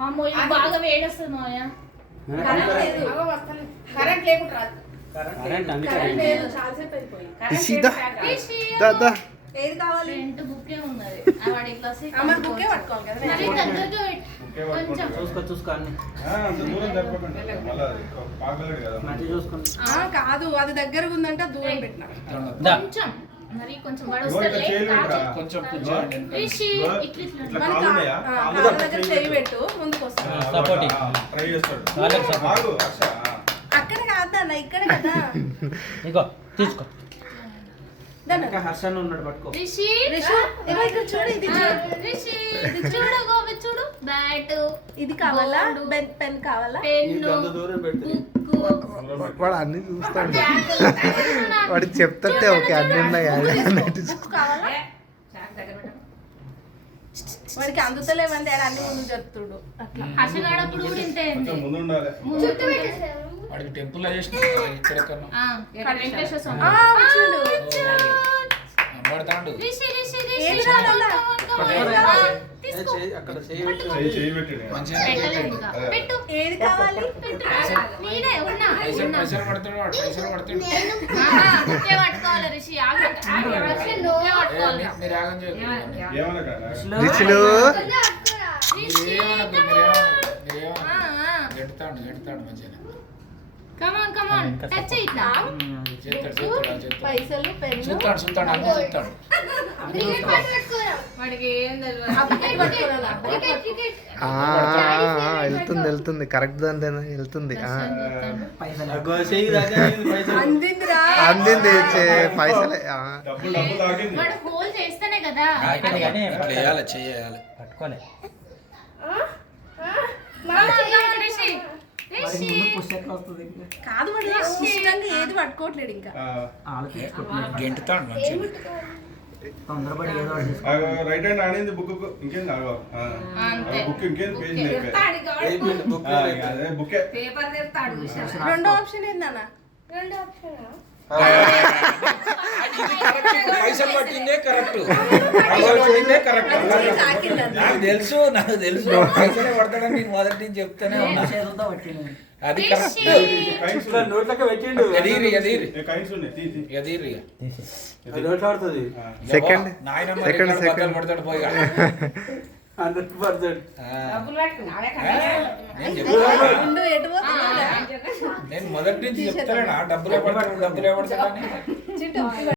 అమ్మో ఇది బాగా వేడొస్తుంది మాయా. కరెంట్ లేకుండా ఏది కావాలి బుక్కే ఉన్నది బుక్కే పట్టుకోవాలి కదా. కాదు అది దగ్గరగా ఉందంటే దూరం పెట్టినా మరి కొంచెం దగ్గర చేయి పెట్టు ముందుకు వస్తాను. అక్కడ కాదన్న ఇక్కడ కదా తీసుకో చూడు బ్యాట్ ఇది కావాలా పెన్ కావాలా వాడు అన్ని చూస్తాడు వాడు చెప్తుంటే ఓకే అన్ని ఉన్నాయి వాడికి అందుతలేమంటే అన్ని ముందు చెప్తుడు అట్లా హర్షగాడప్పుడు కూడా ఇంతే వాడికి టెంపుల్ చేసిన ఏది కావాలి రిచిలు పైసలు పెన్ను వెళ్తుంది కరెక్ట్ దాని వెళ్తుంది అందింది పైసలే పట్టుకోలే కాదు వాడు ఇష్టంగా ఏది పట్టుకోవట్లేడు ఇంకా తొందరపడి రైట్ హ్యాండ్ ఆడింది బుక్ ఇంకేంది బుక్ ఇంకేంది పేజ్ బుక్ రెండో ఆప్షన్ ఏందన్నా పైసలు పట్టిందే కరెక్ట్ నాకు తెలుసు పైసలే పడతాడని నేను మొదటి నుంచి చెప్తానే ఉన్నా అది కరెక్ట్ నోట్లకి పెట్టిండు సెకండ్ పడతాడు పోయి 100%. నేను మొదటి నుంచి చెప్తాను డబ్బులు పడతాడు